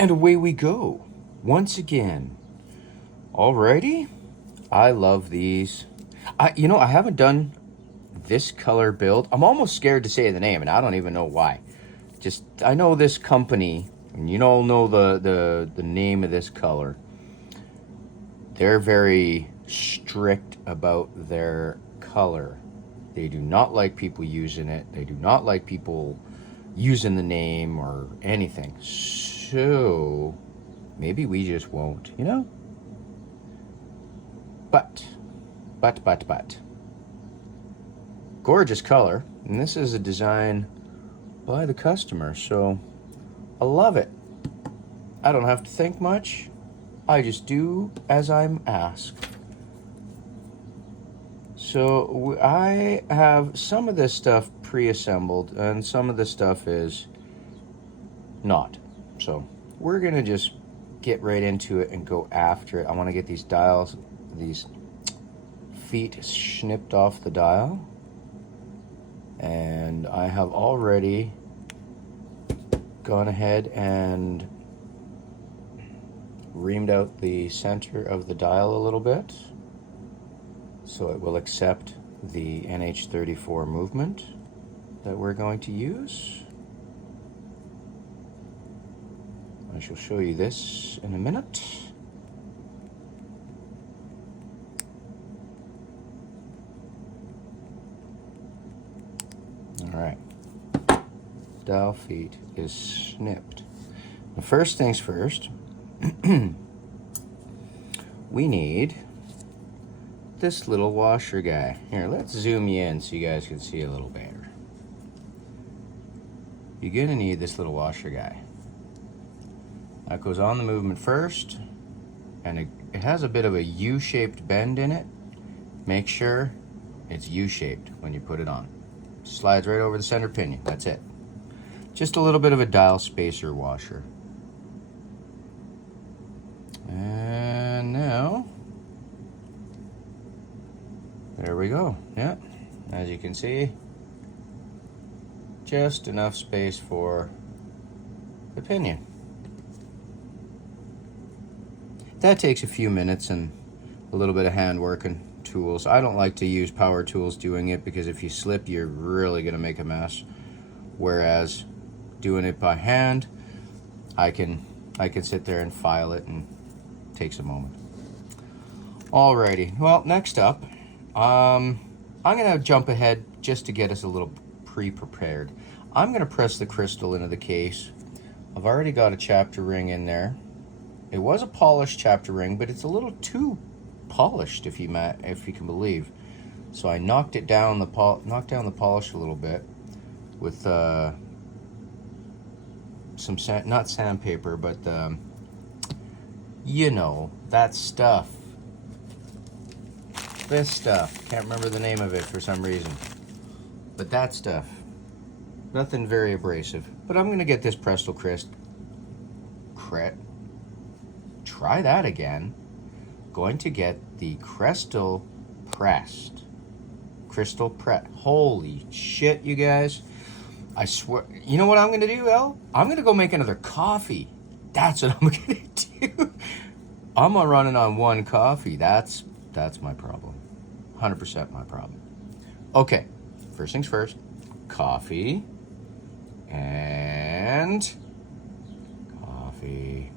And away we go, once again. Alrighty, I love these. I haven't done this color build. I'm almost scared to say the name, and I don't even know why. Just, I know this company, and you all know the name of this color. They're very strict about their color. They do not like people using it. They do not like people using the name or anything. So maybe we just won't, you know? But. Gorgeous color. And this is a design by the customer, so I love it. I don't have to think much. I just do as I'm asked. So I have some of this stuff pre-assembled and some of the stuff is not. So we're gonna just get right into it and go after it. I want to get these dials, these feet snipped off the dial, and I have already gone ahead and reamed out the center of the dial a little bit so it will accept the NH34 movement that we're going to use. I shall show you this in a minute. All right, dial feet is snipped. The first things first, we need this little washer guy. Here, let's zoom you in so you guys can see a little better. You're gonna need this little washer guy. That goes on the movement first, and it has a bit of a U-shaped bend in it. Make sure it's U-shaped when you put it on. Slides right over the center pinion, that's it. Just a little bit of a dial spacer washer. And now, there we go. Yeah, as you can see, just enough space for the pinion. That takes a few minutes and a little bit of handwork and tools. I don't like to use power tools doing it because if you slip, you're really gonna make a mess. Whereas doing it by hand, I can sit there and file it, and it takes a moment. Alrighty, well, next up, I'm gonna jump ahead just to get us a little pre-prepared. I'm gonna press the crystal into the case. I've already got a chapter ring in there. It was a polished chapter ring, but it's a little too polished, if you can believe. So I knocked down the polish a little bit with some not sandpaper, but you know, that stuff. This stuff. Can't remember the name of it for some reason. But that stuff. Nothing very abrasive. But I'm gonna get this Presto Try that again. Going to get the Crystal Pressed. Holy shit, you guys. I swear. You know what I'm going to do, El? I'm going to go make another coffee. That's what I'm going to do. I'm running on one coffee. That's my problem. 100% my problem. Okay. First things first. Coffee. And coffee.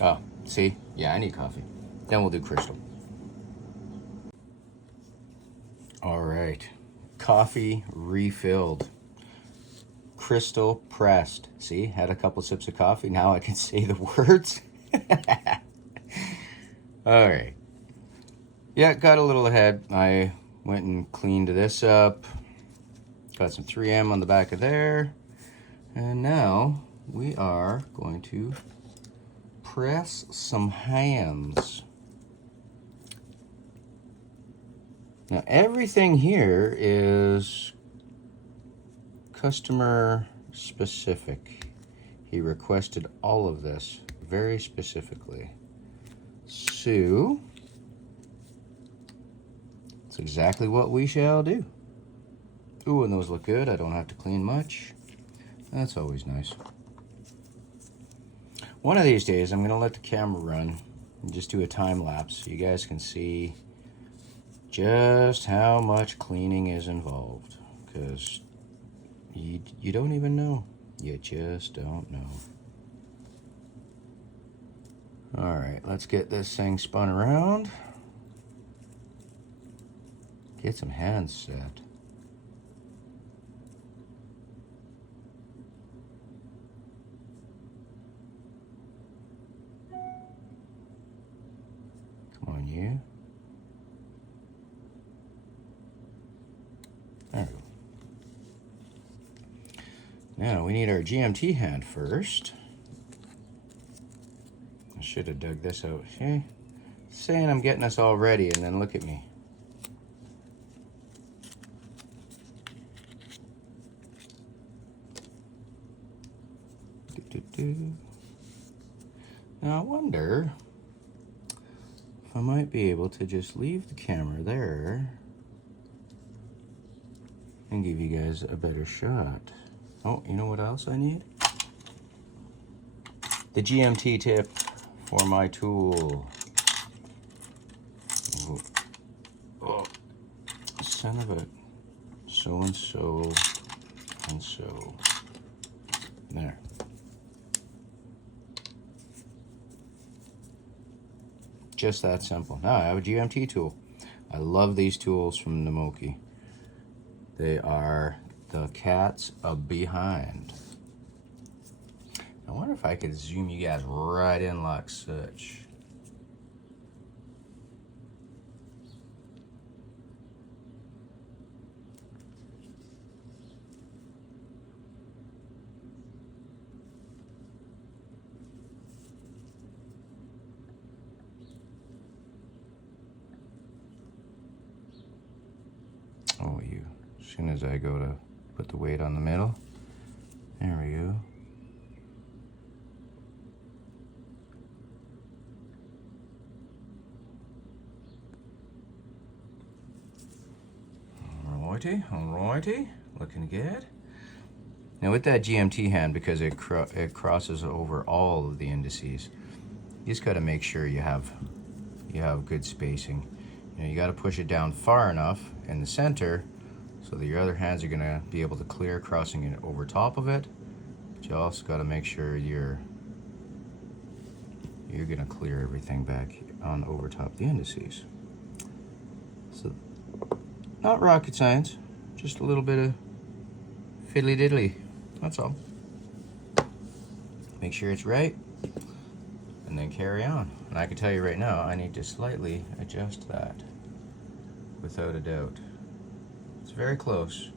Oh, see? Yeah, I need coffee. Then we'll do crystal. All right. Coffee refilled. Crystal pressed. See? Had a couple sips of coffee. Now I can say the words. All right. Yeah, got a little ahead. I went and cleaned this up. Got some 3M on the back of there. And now we are going to press some hands. Now everything here is customer specific. He requested all of this very specifically. So it's exactly what we shall do. Ooh, and those look good. I don't have to clean much. That's always nice. One of these days, I'm going to let the camera run and just do a time lapse so you guys can see just how much cleaning is involved. Because you don't even know. You just don't know. All right, let's get this thing spun around. Get some hands set. Come on, you. There we go. Now we need our GMT hand first. I should have dug this out. See? Saying I'm getting us all ready, and then look at me. Now I wonder if I might be able to just leave the camera there and give you guys a better shot. Oh, you know what else I need? The GMT tip for my tool. Oh, son of a so and so and so. There. Just that simple. Now I have a GMT tool. I love these tools from Namoki. They are the cats of behind. I wonder if I could zoom you guys right in like such. Oh, you. As soon as I go to put the weight on the middle. There we go. Alrighty. Looking good. Now with that GMT hand, because it crosses over all of the indices, you just got to make sure you have good spacing. You know, you got to push it down far enough in the center so that your other hands are going to be able to clear, crossing it over top of it. But you also got to make sure you're going to clear everything back on over top the indices. So, not rocket science, just a little bit of fiddly diddly. That's all. Make sure it's right, and then carry on. And I can tell you right now, I need to slightly adjust that, without a doubt. It's very close.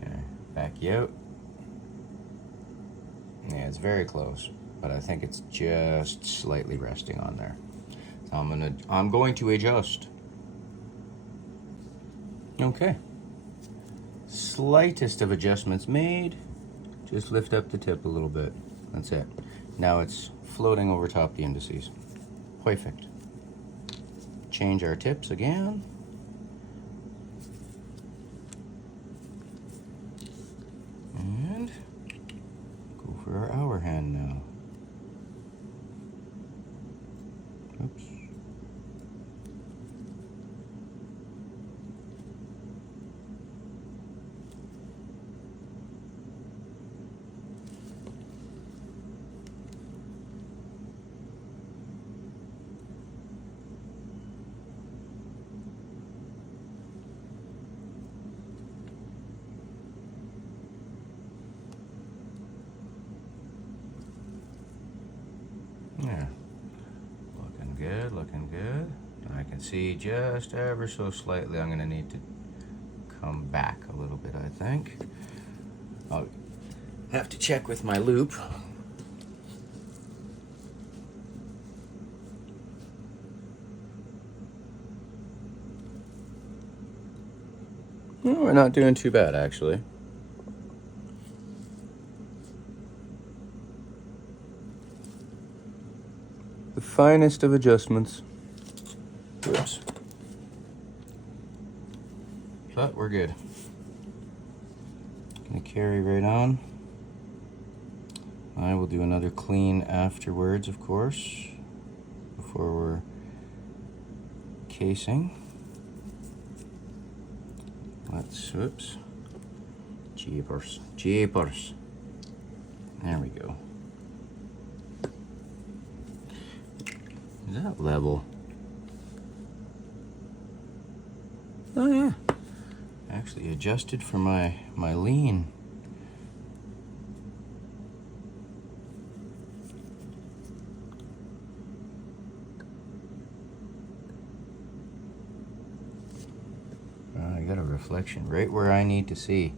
There, back you out. Yeah, it's very close, but I think it's just slightly resting on there. So I'm going to adjust. Okay. Slightest of adjustments made. Just lift up the tip a little bit. That's it. Now it's floating over top the indices. Perfect. Change our tips again. And go for our hour hand now. Oops. Yeah, looking good. I can see just ever so slightly I'm gonna need to come back a little bit, I think. I'll have to check with my loop. No, we're not doing too bad, actually. The finest of adjustments. Oops. But we're good. Gonna carry right on. I will do another clean afterwards, of course, before we're casing. Let's, oops, jeepers, jeepers. There we go. Is that level? Oh yeah, actually adjusted for my lean. I got a reflection right where I need to see.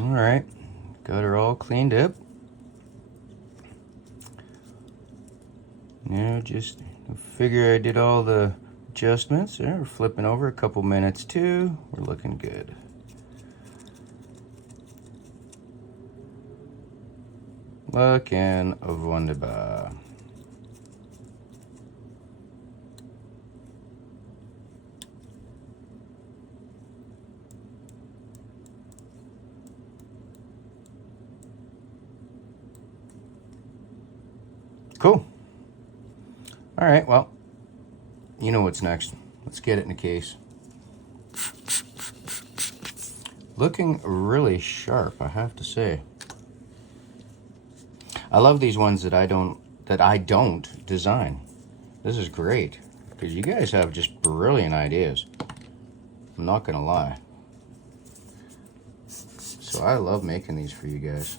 All right, got her all cleaned up. Now just figure I did all the adjustments. There, we're flipping over a couple minutes too. We're looking good. Looking wunderbar. Cool. All right, well, you know what's next. Let's get it in a case. Looking really sharp, I have to say. I love these ones that I don't design. This is great because you guys have just brilliant ideas. I'm not gonna lie. So I love making these for you guys.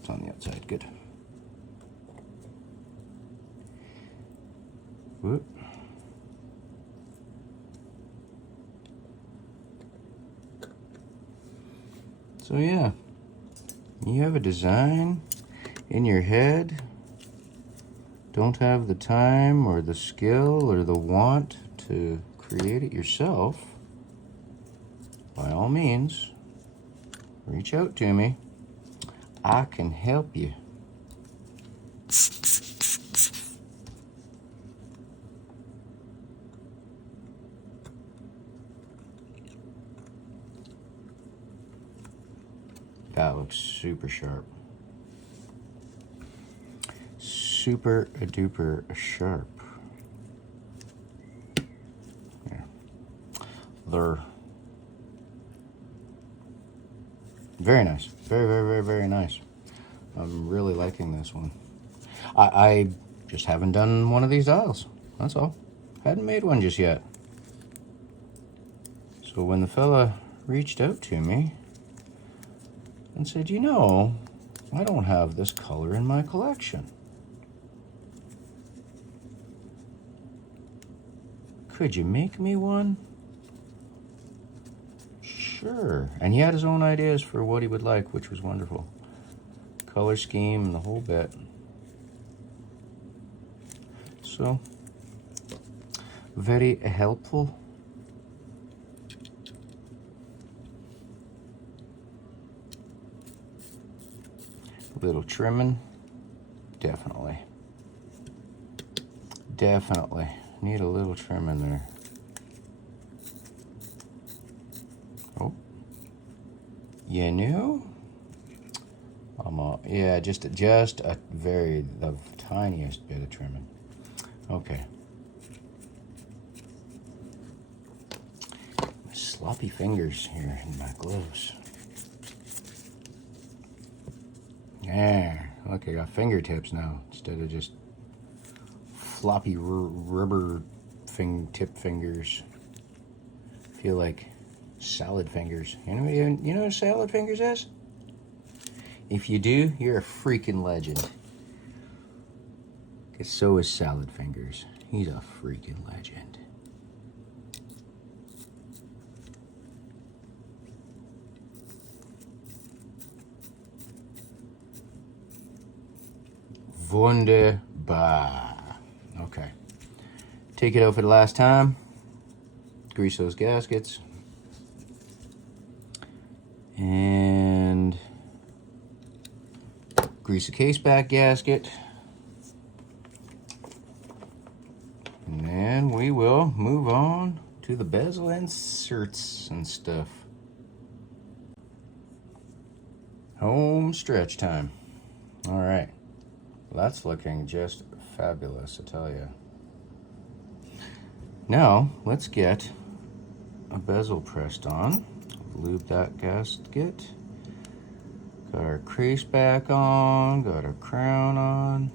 It's on the outside, good. Whoop. So yeah, you have a design in your head, don't have the time or the skill or the want to create it yourself, by all means, reach out to me. I can help you. That looks super sharp. Super duper sharp. There. There. Very nice. Very nice. I'm really liking this one. I just haven't done one of these dials. That's all. Hadn't made one just yet. So when the fella reached out to me and said, you know, I don't have this color in my collection. Could you make me one? Sure. And he had his own ideas for what he would like, which was wonderful. Color scheme and the whole bit. So, very helpful. A little trimming, definitely. Definitely. Need a little trimming there. Oh. You know? Yeah, just the tiniest bit of trimming. Okay. Sloppy fingers here in my gloves. Yeah, look, I got fingertips now instead of just floppy rubber tip fingers. Feel like salad fingers. You know what salad fingers is? If you do, you're a freaking legend. Because so is Salad Fingers. He's a freaking legend. Wunderbar. Okay. Take it out for the last time. Grease those gaskets. And grease the caseback gasket. And then we will move on to the bezel inserts and stuff. Home stretch time. All right. Well, that's looking just fabulous, I tell you. Now, let's get a bezel pressed on. Lube that gasket. Got our crease back on, got our crown on.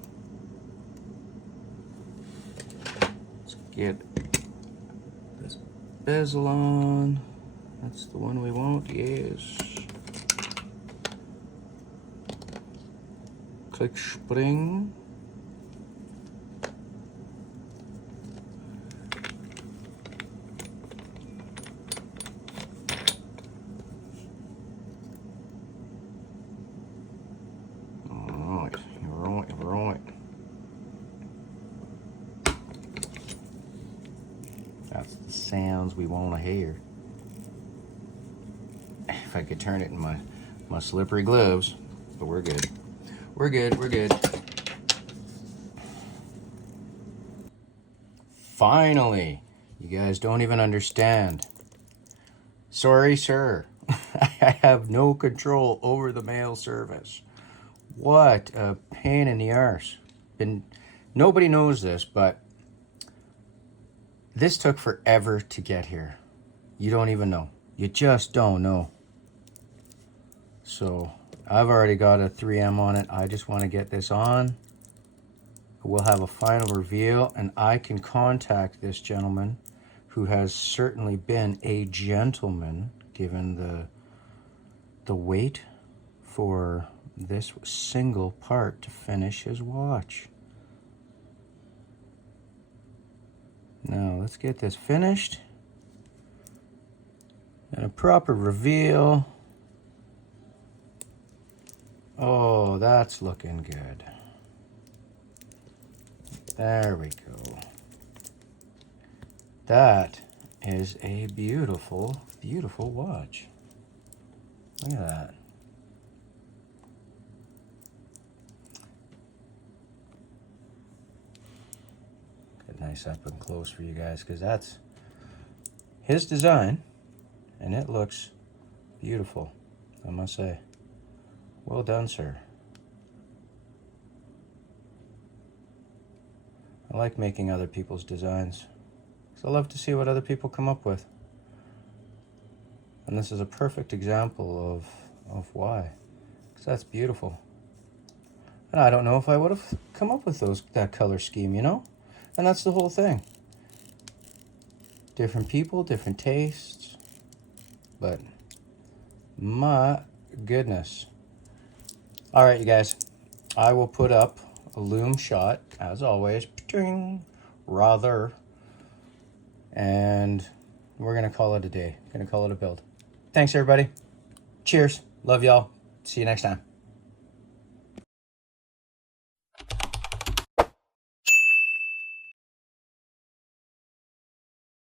Let's get this bezel on. That's the one we want, yes. Click spring. Right. That's the sounds we want to hear. If I could turn it in my slippery gloves, but we're good. We're good. Finally, you guys don't even understand. Sorry, sir. I have no control over the mail service. What a pain in the arse. Nobody knows this, but this took forever to get here. You don't even know. You just don't know. So I've already got a 3M on it. I just want to get this on. We'll have a final reveal, and I can contact this gentleman who has certainly been a gentleman given the weight for this single part to finish his watch. Now let's get this finished and a proper reveal. Oh, that's looking good. There we go. That is a beautiful, beautiful watch. Look at that. Get nice up and close for you guys, because that's his design, and it looks beautiful, I must say. Well done, sir. I like making other people's designs, because I love to see what other people come up with. And this is a perfect example of why. Because that's beautiful. And I don't know if I would have come up with that color scheme, you know? And that's the whole thing. Different people, different tastes. But my goodness. All right, you guys. I will put up a loom shot, as always. Rather. And we're going to call it a day. Going to call it a build. Thanks, everybody. Cheers. Love y'all. See you next time.